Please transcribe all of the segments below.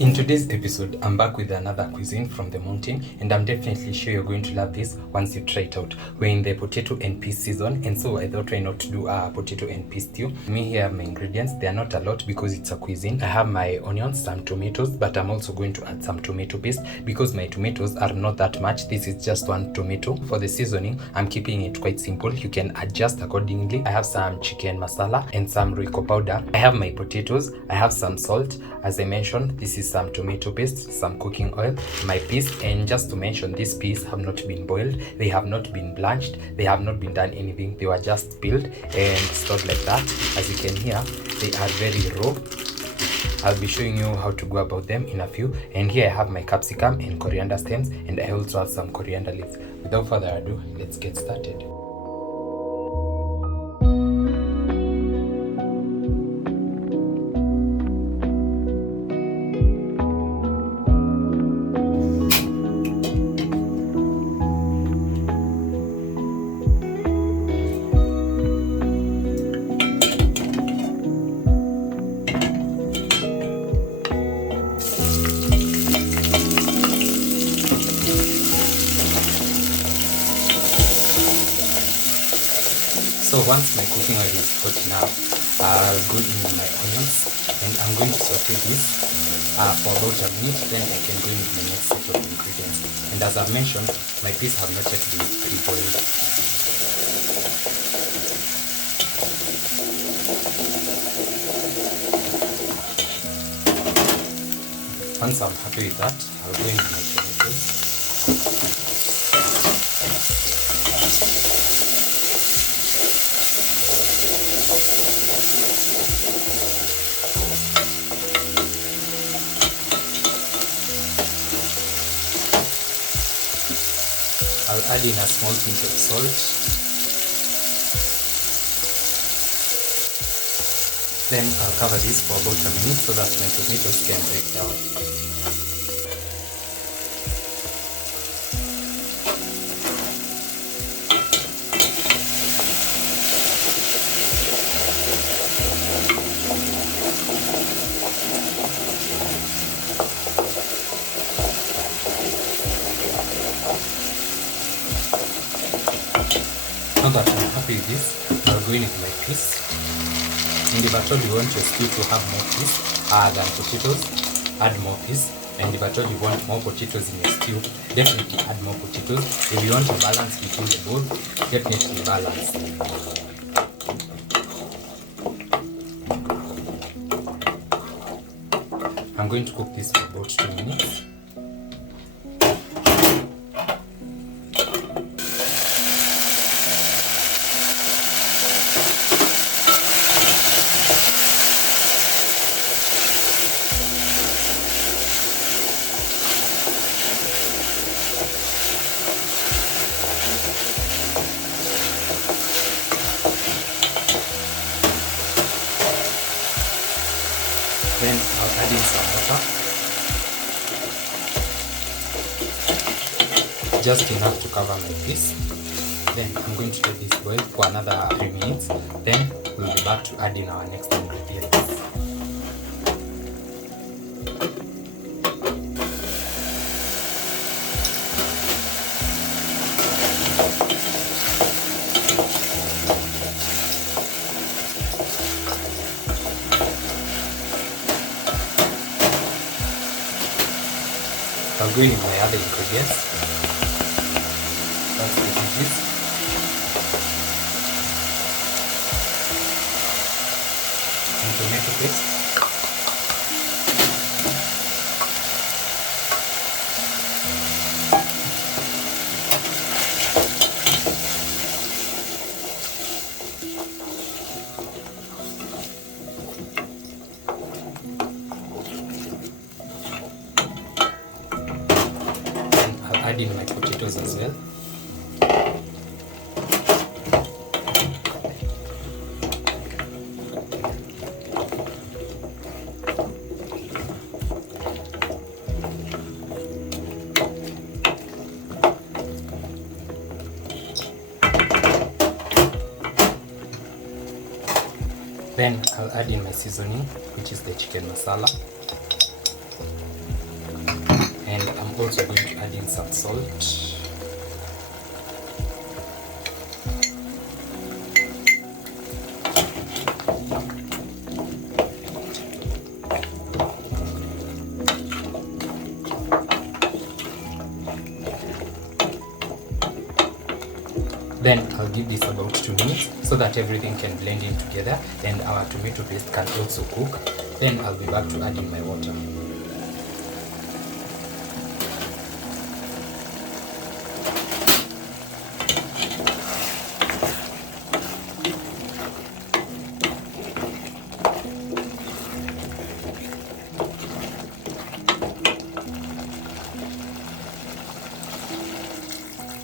In today's episode, I'm back with another cuisine from the mountain, and I'm definitely sure you're going to love this once you try it out. We're in the potato and peas season, and so I thought why not to do a potato and peas stew. Me here have my ingredients. They are not a lot because it's a cuisine. I have my onions, some tomatoes, but I'm also going to add some tomato paste because my tomatoes are not that much. This is just one tomato. For the seasoning, I'm keeping it quite simple. You can adjust accordingly. I have some chicken masala and some Royco powder. I have my potatoes. I have some salt. As I mentioned, this is some tomato paste, some cooking oil, my peas, and just to mention, these peas have not been boiled, they have not been blanched, they have not been done anything, they were just peeled and stored like that. As you can hear, they are very raw. I'll be showing you how to go about them in a few. And here I have my capsicum and coriander stems, and I also have some coriander leaves. Without further ado, let's get started. So once my cooking oil is hot enough, I'll go in with my onions, and I'm going to saute this for about a minute, then I can go in with my next set of ingredients. And as I've mentioned, my peas have not yet been pre-boiled. Once I'm happy with that, I'll go in with my tomatoes. I'll add in a small pinch of salt. Then I'll cover this for about a minute so that my tomatoes can break down. Now that I'm happy with this, I'll go in with my peas. And if at all you want your stew to have more peas than potatoes, add more peas. And if at all you want more potatoes in your stew, definitely add more potatoes. If you want a balance between the both, definitely balance. I'm going to cook this for about 2 minutes. Then I'll add in some water, just enough to cover my peas. Then I'm going to let this boil for another 3 minutes. Then we'll be back to add in our next ingredients. I'll go in with my other ingredients. That's the veggies. And tomato paste. Add in my potatoes as well. Then I'll add in my seasoning, which is the chicken masala. And I'm also going to add in some salt. Then I'll give this about 2 minutes so that everything can blend in together and our tomato paste can also cook. Then I'll be back to add in my water.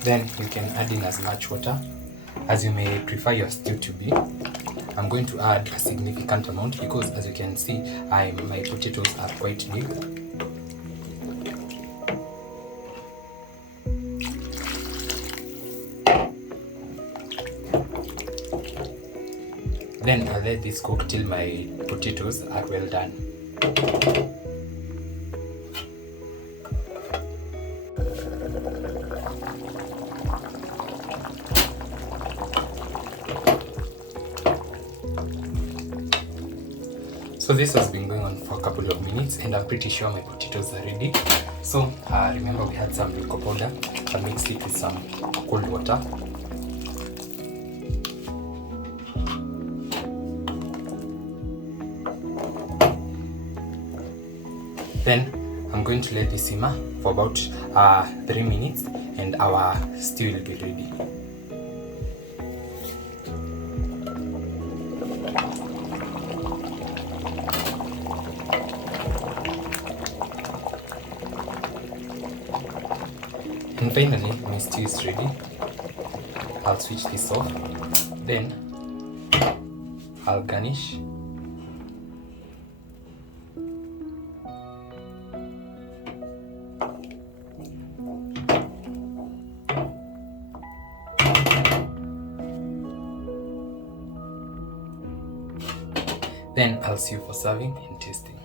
Then you can add in as much water as you may prefer your stew to be. I'm going to add a significant amount because, as you can see, my potatoes are quite big. Then I'll let this cook till my potatoes are well done. So this has been going on for a couple of minutes and I'm pretty sure my potatoes are ready. So remember we had some cocoa powder. I'll mix it with some cold water. Then I'm going to let this simmer for about 3 minutes and our stew will be ready. And finally, my stew is ready. I'll switch this off. Then I'll garnish. Then I'll see you for serving and tasting.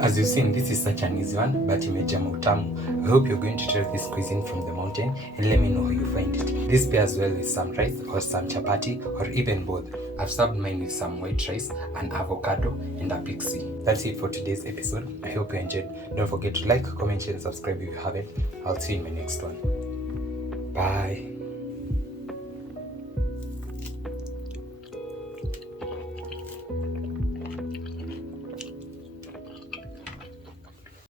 As you've seen, this is such an easy one, but imejaa utamu. I hope you're going to try this cuisine from the mountain and let me know how you find it. This pairs well with some rice or some chapati or even both. I've served mine with some white rice, an avocado and a pixie. That's it for today's episode. I hope you enjoyed. Don't forget to like, comment, share and subscribe if you haven't. I'll see you in my next one. Bye.